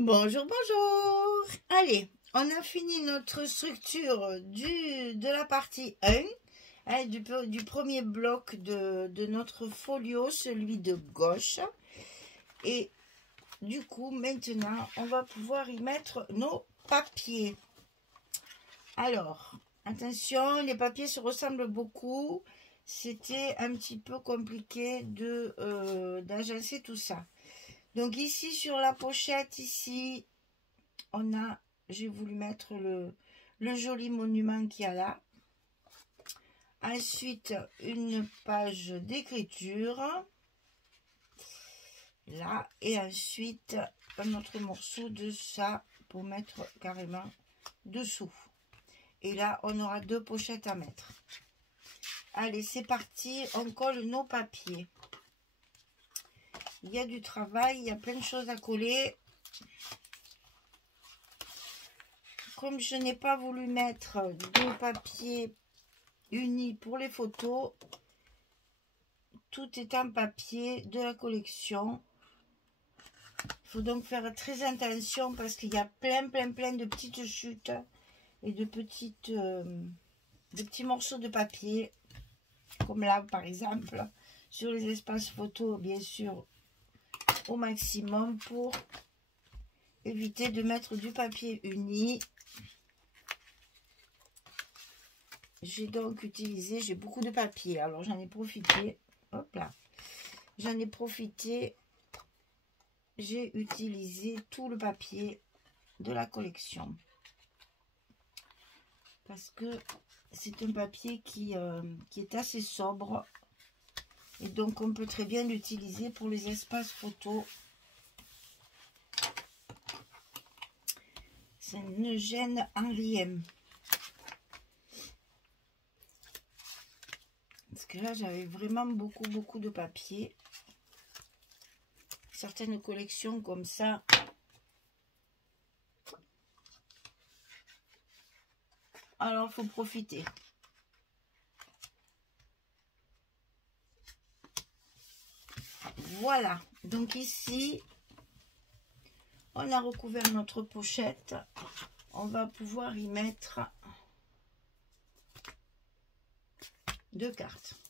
Bonjour, bonjour. Allez, on a fini notre structure de la partie 1, hein, du premier bloc de notre folio, celui de gauche. Et du coup, maintenant, on va pouvoir y mettre nos papiers. Alors, attention, les papiers se ressemblent beaucoup. C'était un petit peu compliqué d'agencer tout ça. Donc ici, sur la pochette, ici, j'ai voulu mettre le joli monument qu'il y a là. Ensuite, une page d'écriture. Là. Et ensuite, un autre morceau de ça pour mettre carrément dessous. Et là, on aura deux pochettes à mettre. Allez, c'est parti. On colle nos papiers. Il y a du travail, il y a plein de choses à coller. Comme je n'ai pas voulu mettre de papier uni pour les photos, tout est en papier de la collection. Il faut donc faire très attention parce qu'il y a plein de petites chutes et de petits morceaux de papier, comme là par exemple, sur les espaces photos, bien sûr, au maximum pour éviter de mettre du papier uni. J'ai donc utilisé, j'ai beaucoup de papier, alors j'en ai profité, hop là, j'en ai profité, j'ai utilisé tout le papier de la collection. Parce que c'est un papier qui est assez sobre, et donc on peut très bien l'utiliser pour les espaces photos. Ça ne gêne en rien. Parce que là, j'avais vraiment beaucoup de papier. Certaines collections comme ça. Alors, il faut profiter. Voilà. Donc ici, on a recouvert notre pochette. On va pouvoir y mettre deux cartes.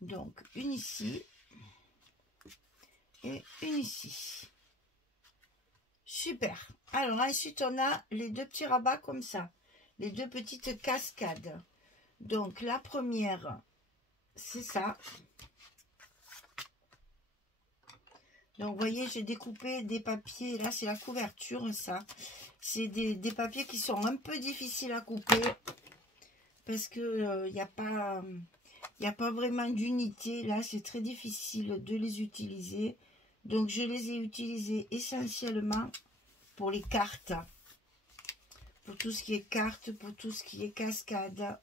Donc, une ici et une ici. Super. Alors, ensuite, on a les deux petits rabats comme ça. Les deux petites cascades. Donc, la première, c'est ça. Donc, vous voyez, j'ai découpé des papiers. Là, c'est la couverture, ça. C'est des papiers qui sont un peu difficiles à couper. Parce que il n'y a pas vraiment d'unité. Là, c'est très difficile de les utiliser. Donc, je les ai utilisés essentiellement pour les cartes. Pour tout ce qui est cartes, pour tout ce qui est cascade.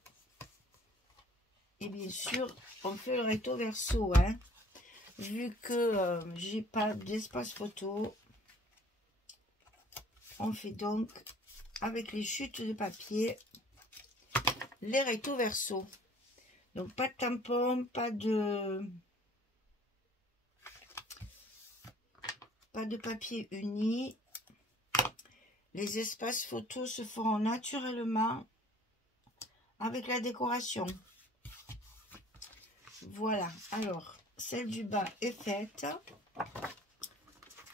Et bien sûr, on fait le recto verso, hein. Vu que j'ai pas d'espace photo, on fait donc avec les chutes de papier les recto verso. Donc pas de tampon, pas de papier uni. Les espaces photos se feront naturellement avec la décoration. Voilà, alors celle du bas est faite.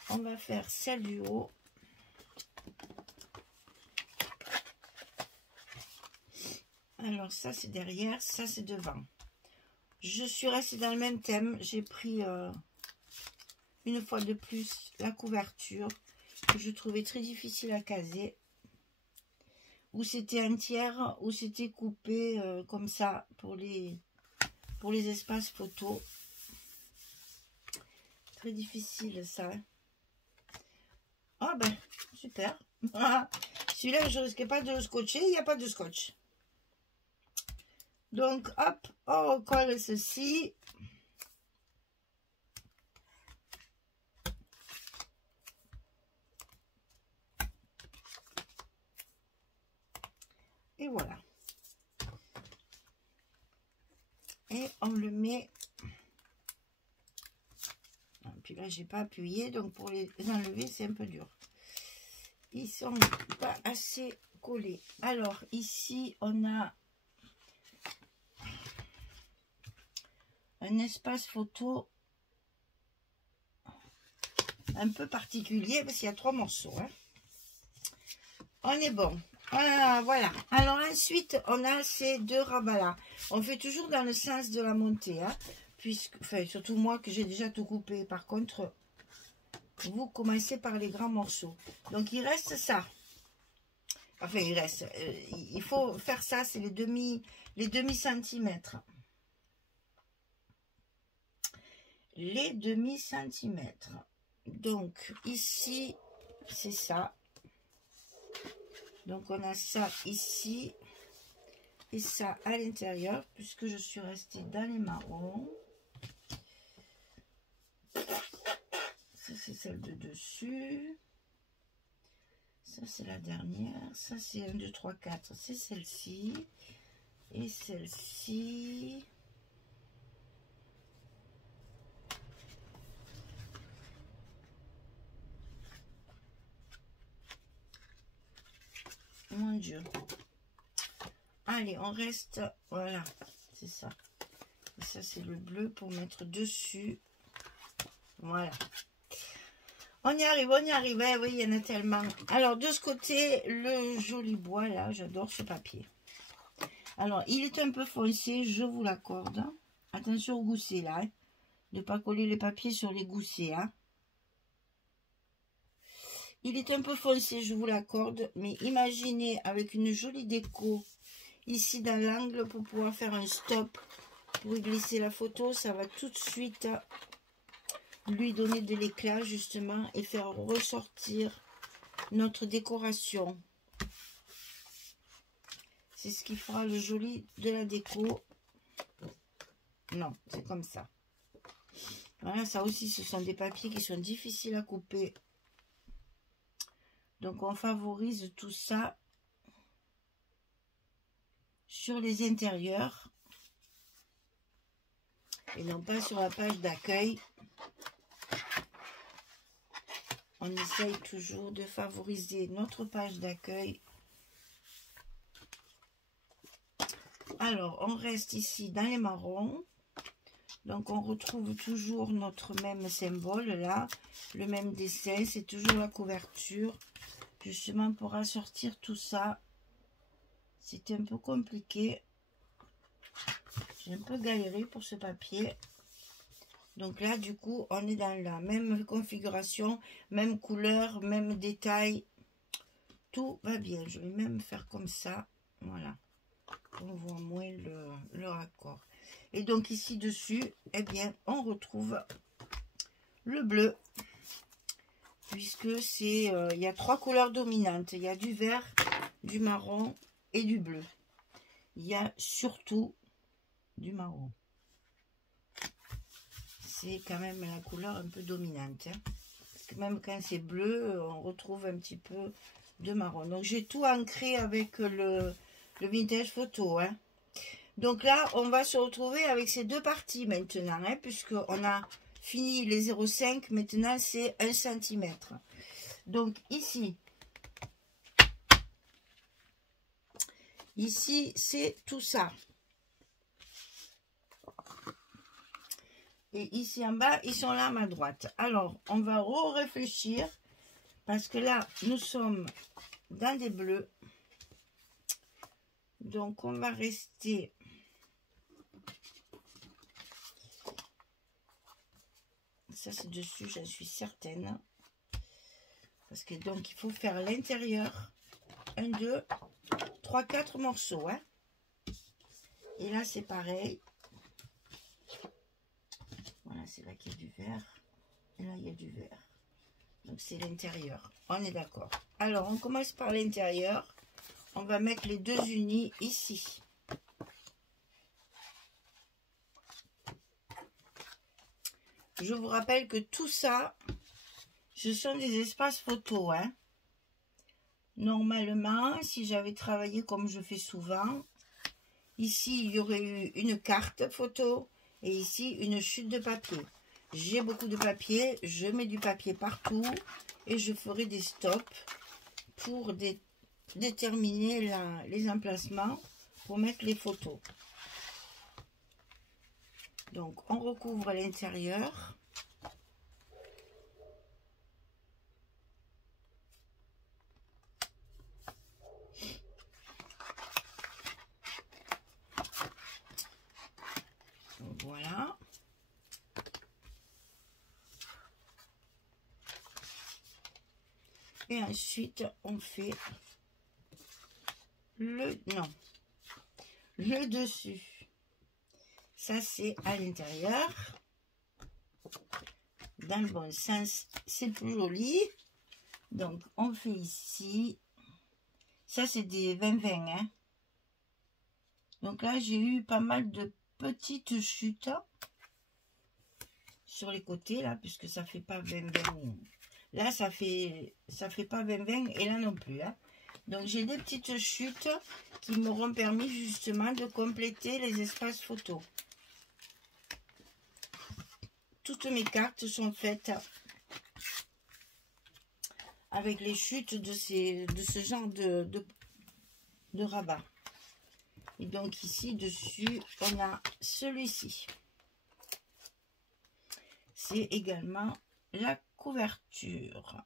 On va faire celle du haut. Alors ça c'est derrière, ça c'est devant. Je suis restée dans le même thème. J'ai pris une fois de plus la couverture que je trouvais très difficile à caser. Où c'était un tiers, où c'était coupé comme ça pour les espaces photos. Très difficile ça. Ah ben, super. Celui-là, je ne risquais pas de le scotcher, il n'y a pas de scotch. Donc, hop, on recolle ceci. Et voilà. Et on le met. Puis là, j'ai pas appuyé, donc pour les enlever, c'est un peu dur. Ils sont pas assez collés. Alors, ici, on a un espace photo un peu particulier parce qu'il y a 3 morceaux. Hein. On est bon. Voilà. Alors, ensuite, on a ces 2 rabats-là. On fait toujours dans le sens de la montée. Hein, puisque, enfin, surtout moi que j'ai déjà tout coupé. Par contre, vous commencez par les grands morceaux. Donc, il reste ça. Enfin, il reste. Il faut faire ça, c'est les demi centimètres. Les demi centimètres. Donc, ici, c'est ça. Donc, on a ça ici. Et ça à l'intérieur, puisque je suis restée dans les marrons. Ça, c'est celle de dessus. Ça, c'est la dernière. Ça, c'est 1, 2, 3, 4. C'est celle-ci. Et celle-ci. Mon Dieu. Allez, on reste. Voilà. C'est ça. Et ça, c'est le bleu pour mettre dessus. Voilà. On y arrive, on y arrive. Eh oui, il y en a tellement. Alors, de ce côté, le joli bois, là, j'adore ce papier. Alors, il est un peu foncé, je vous l'accorde. Attention au gousset, là. Hein, de ne pas coller les papiers sur les goussets. Hein. Il est un peu foncé, je vous l'accorde. Mais imaginez, avec une jolie déco, ici dans l'angle, pour pouvoir faire un stop, pour y glisser la photo, ça va tout de suite lui donner de l'éclat justement et faire ressortir notre décoration. C'est ce qui fera le joli de la déco. Non, c'est comme ça. Voilà, ça aussi, ce sont des papiers qui sont difficiles à couper. Donc, on favorise tout ça sur les intérieurs et non pas sur la page d'accueil. On essaye toujours de favoriser notre page d'accueil. Alors, on reste ici dans les marrons. Donc, on retrouve toujours notre même symbole là, le même dessin. C'est toujours la couverture, justement pour assortir tout ça. C'était un peu compliqué. J'ai un peu galéré pour ce papier. Donc là, du coup, on est dans la même configuration, même couleur, même détail. Tout va bien. Je vais même faire comme ça. Voilà. On voit moins le raccord. Et donc ici dessus, eh bien, on retrouve le bleu. Puisque c'est, il y a 3 couleurs dominantes. Il y a du vert, du marron et du bleu. Il y a surtout du marron. C'est quand même la couleur un peu dominante. Hein. Parce que même quand c'est bleu, on retrouve un petit peu de marron. Donc j'ai tout ancré avec le vintage photo. Hein. Donc là, on va se retrouver avec ces 2 parties maintenant. Hein, puisqu'on a fini les 0,5. Maintenant, c'est 1 cm. Donc ici, c'est tout ça. Et ici en bas, ils sont là à ma droite. Alors, on va réfléchir parce que là, nous sommes dans des bleus. Donc, on va rester... Ça, c'est dessus, j'en suis certaine. Parce que donc, il faut faire l'intérieur. 1, 2, 3, 4 morceaux. Hein. Et là, c'est pareil. Voilà, c'est là qu'il y a du vert. Et là, il y a du vert. Donc, c'est l'intérieur. On est d'accord. Alors, on commence par l'intérieur. On va mettre les 2 unis ici. Je vous rappelle que tout ça, ce sont des espaces photos. Hein. Normalement, si j'avais travaillé comme je fais souvent, ici, il y aurait eu une carte photo et ici, une chute de papier. j'ai beaucoup de papier, je mets du papier partout et je ferai des stops pour déterminer les emplacements pour mettre les photos. Donc on recouvre à l'intérieur. Voilà. Et ensuite, on fait le dessus. Ça, c'est à l'intérieur. Dans le bon sens, c'est plus joli. Donc, on fait ici. Ça, c'est des 20-20. Hein. Donc là, j'ai eu pas mal de petites chutes sur les côtés, là, puisque ça fait pas 20-20. Là, ça fait pas 20-20 et là non plus. Hein. Donc, j'ai des petites chutes qui m'auront permis justement de compléter les espaces photos. Toutes mes cartes sont faites avec les chutes de ce genre de rabat. Et donc, ici, dessus, on a celui-ci. C'est également la couverture.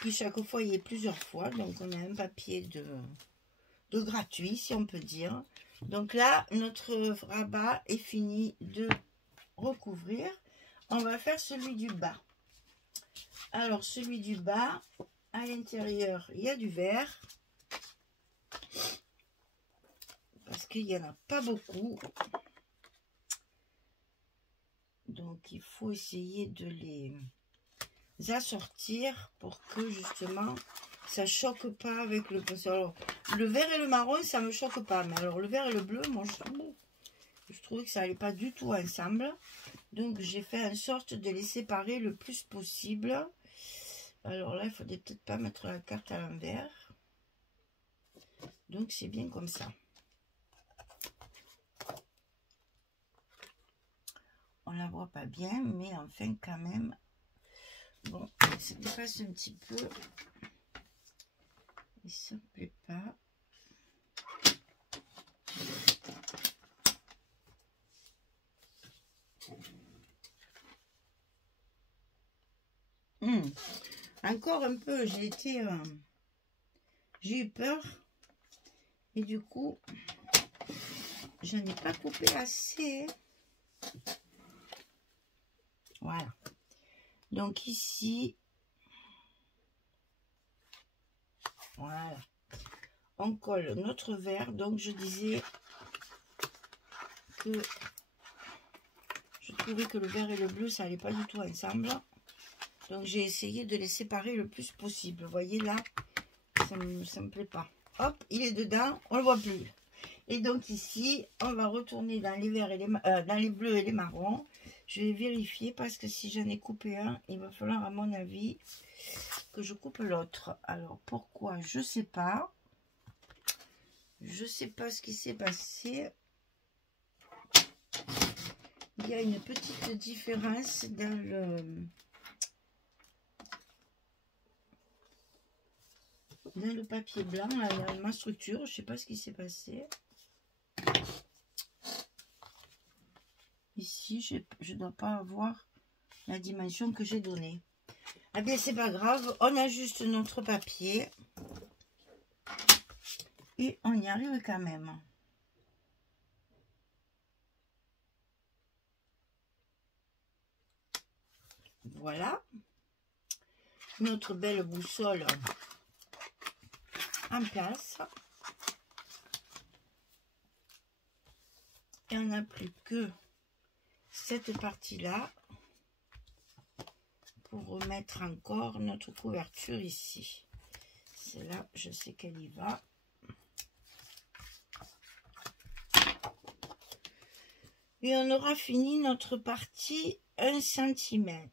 Puis chaque fois il y a plusieurs fois, donc on a un papier de gratuit si on peut dire. Donc là notre rabat est fini de recouvrir. On va faire celui du bas. Alors celui du bas, à l'intérieur il y a du vert. Parce qu'il n'y en a pas beaucoup. Donc, il faut essayer de les assortir pour que, justement, ça ne choque pas avec le... Alors, le vert et le marron, ça ne me choque pas. Mais alors, le vert et le bleu, moi, je trouvais que ça n'allait pas du tout ensemble. Donc, j'ai fait en sorte de les séparer le plus possible. Alors là, il ne faudrait peut-être pas mettre la carte à l'envers. Donc, c'est bien comme ça. On la voit pas bien, mais enfin quand même. Bon, ça dépasse un petit peu. Et ça ne plaît pas. Encore un peu, j'ai eu peur. Et du coup, je n'ai pas coupé assez. Voilà. Donc ici, voilà. On colle notre vert. Donc je disais que je trouvais que le vert et le bleu, ça n'allait pas du tout ensemble. Donc j'ai essayé de les séparer le plus possible. Vous voyez là, ça me plaît pas. Hop, il est dedans, on le voit plus. Et donc ici, on va retourner dans les verts et dans les bleus et les marrons. Je vais vérifier parce que si j'en ai coupé un, il va falloir à mon avis que je coupe l'autre. Alors pourquoi? Je sais pas. Je sais pas ce qui s'est passé. Il y a une petite différence dans le papier blanc, là, dans ma structure. Je sais pas ce qui s'est passé. Ici, je ne dois pas avoir la dimension que j'ai donnée. Ah bien, c'est pas grave. On ajuste notre papier. Et on y arrive quand même. Voilà. Notre belle boussole en place. Et on n'a plus que cette partie-là pour remettre encore notre couverture ici. C'est là, je sais qu'elle y va. Et on aura fini notre partie 1 cm.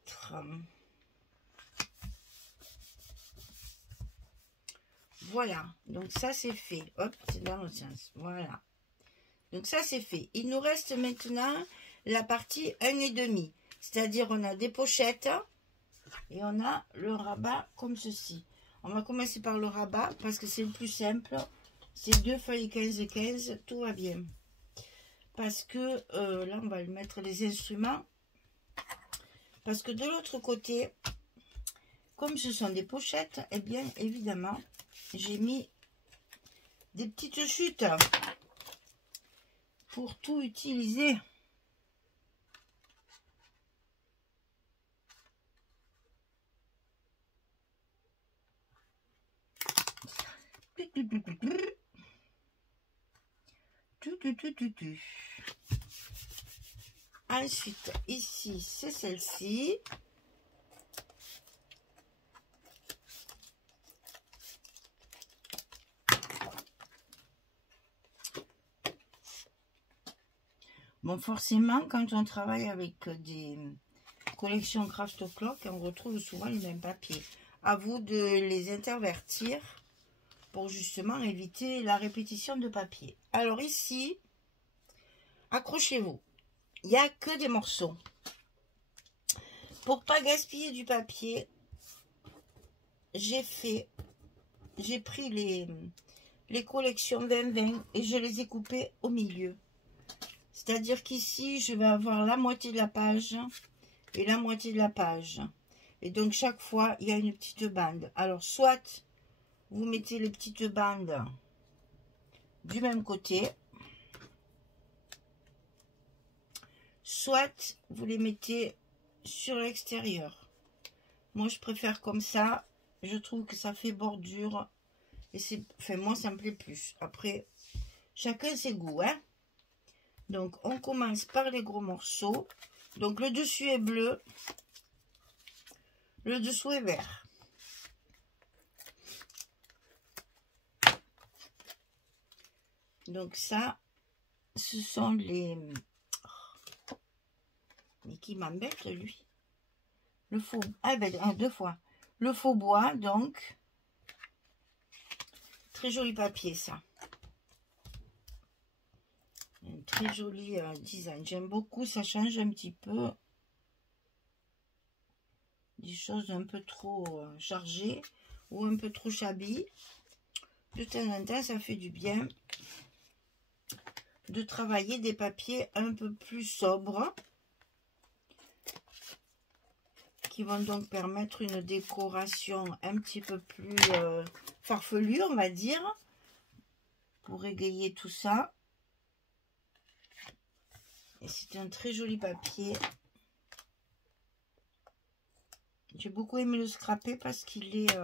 Voilà, donc ça c'est fait. Hop, c'est dans l'autre sens. Voilà. Donc ça c'est fait. Il nous reste maintenant la partie 1,5. C'est-à-dire on a des pochettes et on a le rabat comme ceci. On va commencer par le rabat parce que c'est le plus simple. C'est 2 feuilles 15-15, tout va bien. Parce que là on va mettre les instruments. Parce que de l'autre côté, comme ce sont des pochettes, eh bien évidemment, j'ai mis des petites chutes pour tout utiliser. Ensuite, ici, c'est celle-ci. Bon, forcément, quand on travaille avec des collections Craft Clock, on retrouve souvent les mêmes papiers. À vous de les intervertir pour justement éviter la répétition de papier. Alors ici, accrochez-vous. Il n'y a que des morceaux. Pour pas gaspiller du papier, j'ai pris les collections 20-20 et je les ai coupées au milieu. C'est-à-dire qu'ici, je vais avoir la moitié de la page et la moitié de la page. Et donc, chaque fois, il y a une petite bande. Alors, soit vous mettez les petites bandes du même côté, soit vous les mettez sur l'extérieur. Moi, je préfère comme ça. Je trouve que ça fait bordure. Et c'est, enfin, moi, ça me plaît plus. Après, chacun ses goûts, hein. Donc, on commence par les gros morceaux. Donc, le dessus est bleu. Le dessous est vert. Donc, ça, ce sont les... Mais qui m'embête, lui. Le faux... Ah ben, deux fois. Le faux bois, donc. Très joli papier, ça. Un très joli design. J'aime beaucoup, ça change un petit peu. Des choses un peu trop chargées ou un peu trop shabby. De temps en temps, ça fait du bien de travailler des papiers un peu plus sobres qui vont donc permettre une décoration un petit peu plus farfelue, on va dire, pour égayer tout ça. Et c'est un très joli papier. J'ai beaucoup aimé le scraper parce qu'il est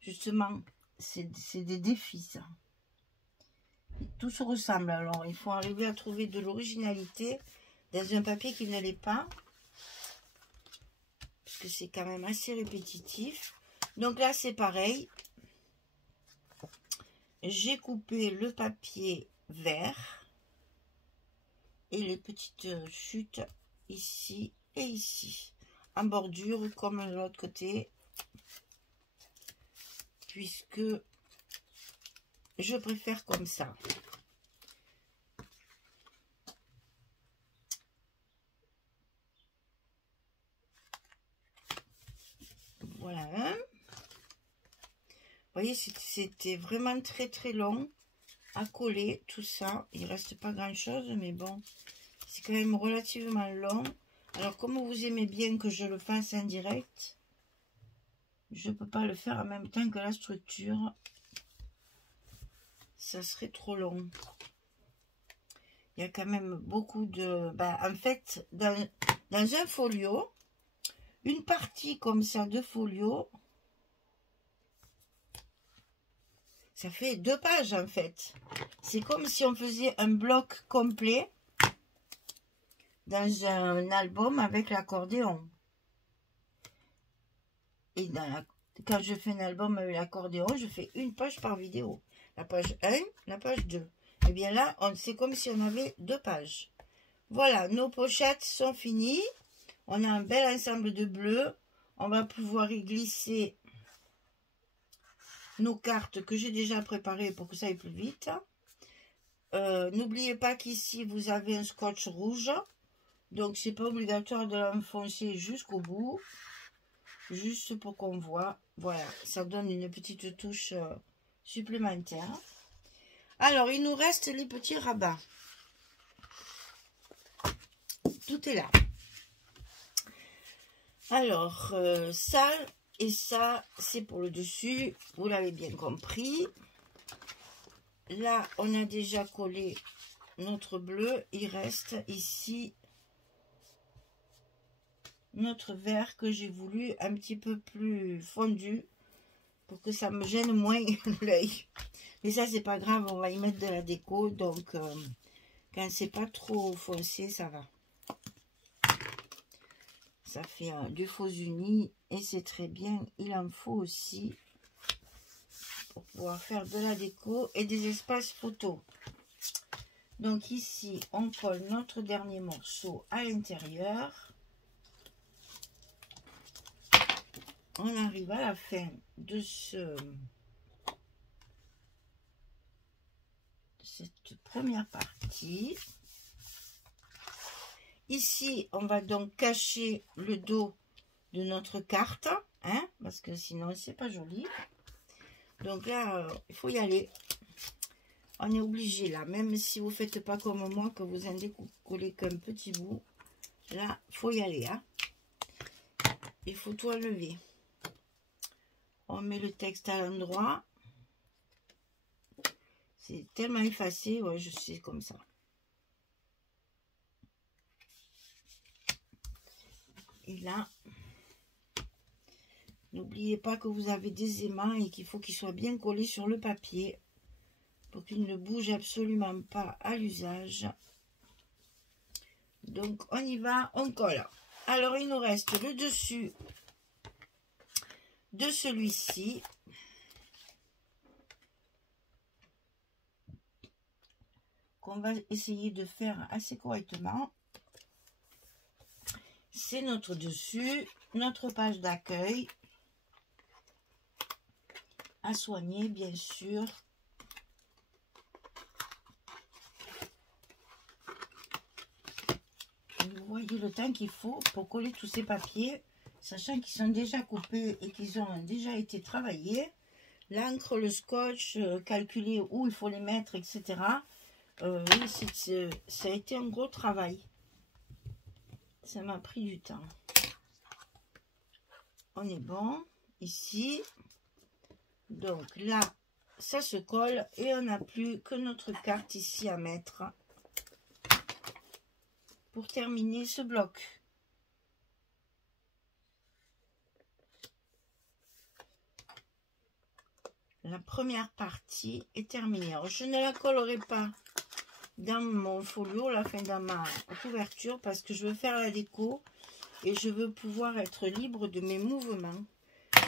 justement, c'est des défis, ça. Tout se ressemble, alors il faut arriver à trouver de l'originalité dans un papier qui ne l'est pas, parce que c'est quand même assez répétitif. Donc là c'est pareil, j'ai coupé le papier vert et les petites chutes ici et ici, en bordure comme de l'autre côté, puisque je préfère comme ça. Voilà. Vous voyez, c'était vraiment très très long à coller tout ça. Il reste pas grand chose, mais bon, c'est quand même relativement long. Alors, comme vous aimez bien que je le fasse en direct, je peux pas le faire en même temps que la structure. Ça serait trop long. Il y a quand même beaucoup de... en fait, dans un folio, une partie comme ça de folio, ça fait 2 pages en fait. C'est comme si on faisait un bloc complet dans un album avec l'accordéon. Et quand je fais un album avec l'accordéon, je fais une page par vidéo. La page 1, la page 2. Et bien là, c'est comme si on avait 2 pages. Voilà, nos pochettes sont finies. On a un bel ensemble de bleu. On va pouvoir y glisser nos cartes que j'ai déjà préparées pour que ça aille plus vite. N'oubliez pas qu'ici, vous avez un scotch rouge. Donc, c'est pas obligatoire de l'enfoncer jusqu'au bout. Juste pour qu'on voit. Voilà, ça donne une petite touche supplémentaire. Alors, il nous reste les petits rabats. Tout est là. Alors, ça et ça, c'est pour le dessus. Vous l'avez bien compris. Là, on a déjà collé notre bleu. Il reste ici notre vert que j'ai voulu un petit peu plus fondu pour que ça me gêne moins l'œil. Mais ça, c'est pas grave. On va y mettre de la déco. Donc, quand c'est pas trop foncé, ça va. Ça fait du faux uni et c'est très bien. Il en faut aussi pour pouvoir faire de la déco et des espaces photos. Donc ici, on colle notre dernier morceau à l'intérieur. On arrive à la fin de cette première partie. Ici, on va donc cacher le dos de notre carte, hein, parce que sinon, c'est pas joli. Donc là, il faut y aller. On est obligé, là, même si vous ne faites pas comme moi, que vous en décollez qu'un petit bout. Là, il faut y aller, hein. Il faut tout enlever. On met le texte à l'endroit. C'est tellement effacé, ouais, je sais, comme ça. Et là, n'oubliez pas que vous avez des aimants et qu'il faut qu'ils soient bien collés sur le papier pour qu'ils ne bougent absolument pas à l'usage. Donc, on y va, on colle. Alors, il nous reste le dessus de celui-ci. Qu'on va essayer de faire assez correctement. C'est notre dessus, notre page d'accueil à soigner, bien sûr. Vous voyez le temps qu'il faut pour coller tous ces papiers, sachant qu'ils sont déjà coupés et qu'ils ont déjà été travaillés. L'encre, le scotch, calculer où il faut les mettre, etc. Ça a été un gros travail. Ça m'a pris du temps. On est bon ici. Donc là, ça se colle et on n'a plus que notre carte ici à mettre pour terminer ce bloc. La première partie est terminée. Alors, je ne la collerai pas dans mon folio, la fin dans ma couverture, parce que je veux faire la déco et je veux pouvoir être libre de mes mouvements.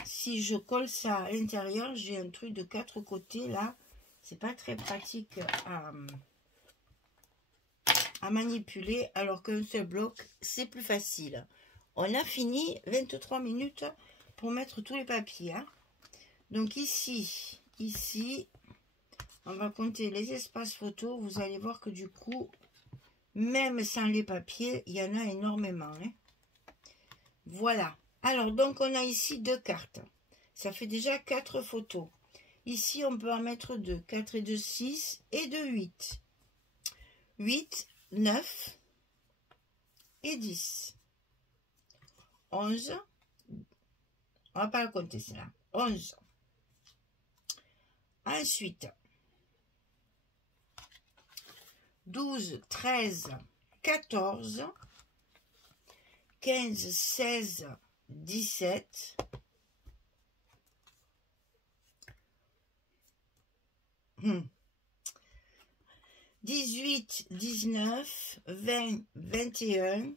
Si je colle ça à l'intérieur, j'ai un truc de 4 côtés là, c'est pas très pratique à manipuler, alors qu'un seul bloc c'est plus facile. On a fini, 23 minutes pour mettre tous les papiers, hein. Donc ici, on va compter les espaces photos. Vous allez voir que du coup, même sans les papiers, il y en a énormément, hein. Voilà. Alors, donc, on a ici 2 cartes. Ça fait déjà 4 photos. Ici, on peut en mettre 2. 4 et 2, 6 et 2, 8. 8, 9 et 10. 11. On va pas le compter, c'est là. 11. Ensuite, 12, 13, 14, 15, 16, 17, 18, 19, 20, 21,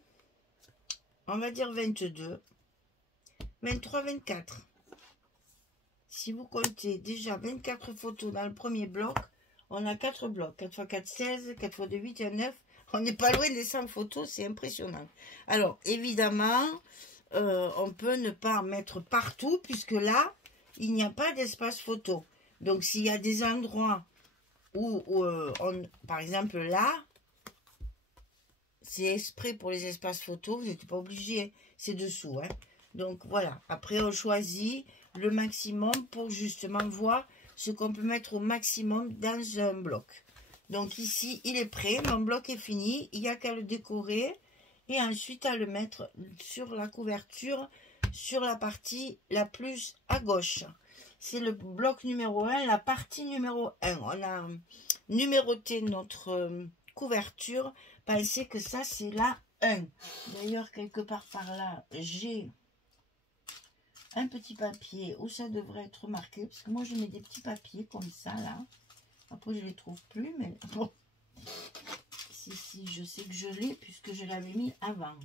on va dire 22, 23, 24. Si vous comptez déjà 24 photos dans le premier bloc, on a 4 blocs. 4 x 4, 16, 4 x 2, 8 et 9. On n'est pas loin des 100 photos, c'est impressionnant. Alors, évidemment, on peut ne pas en mettre partout, puisque là, il n'y a pas d'espace photo. Donc, s'il y a des endroits par exemple là, c'est exprès pour les espaces photos, vous n'êtes pas obligé, c'est dessous. Hein. Donc voilà, après on choisit le maximum pour justement voir ce qu'on peut mettre au maximum dans un bloc. Donc ici, il est prêt, mon bloc est fini, il n'y a qu'à le décorer et ensuite à le mettre sur la couverture, sur la partie la plus à gauche. C'est le bloc numéro 1, la partie numéro 1. On a numéroté notre couverture. Pensez que ça, c'est la 1. D'ailleurs, quelque part par là, j'ai un petit papier où ça devrait être marqué. Parce que moi, je mets des petits papiers comme ça, là. Après, je ne les trouve plus, mais bon. Si, je sais que je l'ai puisque je l'avais mis avant.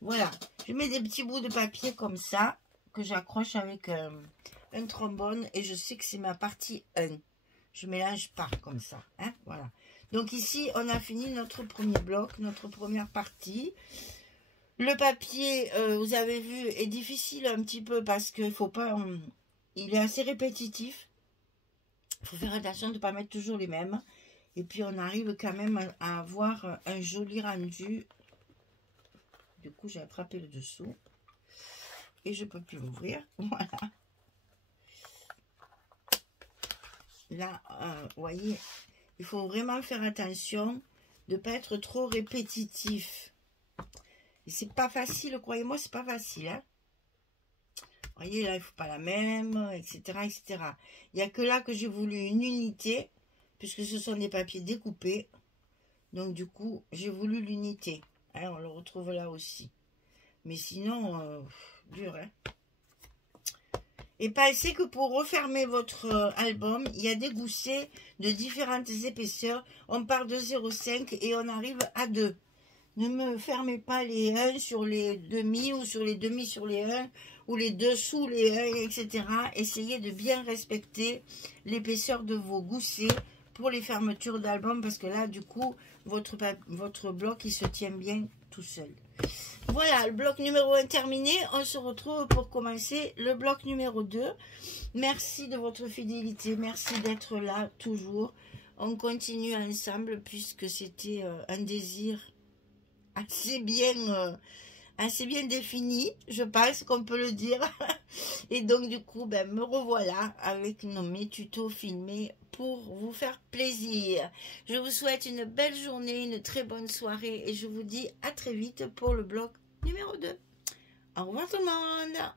Voilà. Je mets des petits bouts de papier comme ça que j'accroche avec un trombone et je sais que c'est ma partie 1. Je mélange pas comme ça. Hein, voilà. Donc ici, on a fini notre premier bloc, notre première partie. Le papier, vous avez vu, est difficile un petit peu parce qu'il faut pas... il est assez répétitif. Il faut faire attention de ne pas mettre toujours les mêmes. Et puis, on arrive quand même à avoir un joli rendu. Du coup, j'ai attrapé le dessous. Et je ne peux plus l'ouvrir. Voilà. Là, vous voyez, il faut vraiment faire attention de ne pas être trop répétitif. Et c'est pas facile, croyez-moi, c'est pas facile. Hein. Vous voyez, là, il ne faut pas la même, etc., etc. Il n'y a que là que j'ai voulu une unité, puisque ce sont des papiers découpés. Donc, du coup, j'ai voulu l'unité. Hein, on le retrouve là aussi. Mais sinon, dur, hein. Et pensez que pour refermer votre album, il y a des goussets de différentes épaisseurs. On part de 0,5 et on arrive à 2. Ne me fermez pas les 1 sur les demi ou sur les demi sur les 1 ou les dessous les 1, etc. Essayez de bien respecter l'épaisseur de vos goussets pour les fermetures d'album parce que là, du coup, votre bloc, il se tient bien tout seul. Voilà, le bloc numéro 1 terminé. On se retrouve pour commencer le bloc numéro 2. Merci de votre fidélité. Merci d'être là toujours. On continue ensemble puisque c'était un désir assez bien défini, je pense qu'on peut le dire. Et donc du coup, ben, me revoilà avec mes tutos filmés pour vous faire plaisir. Je vous souhaite une belle journée, une très bonne soirée et je vous dis à très vite pour le bloc numéro 2. Au revoir tout le monde.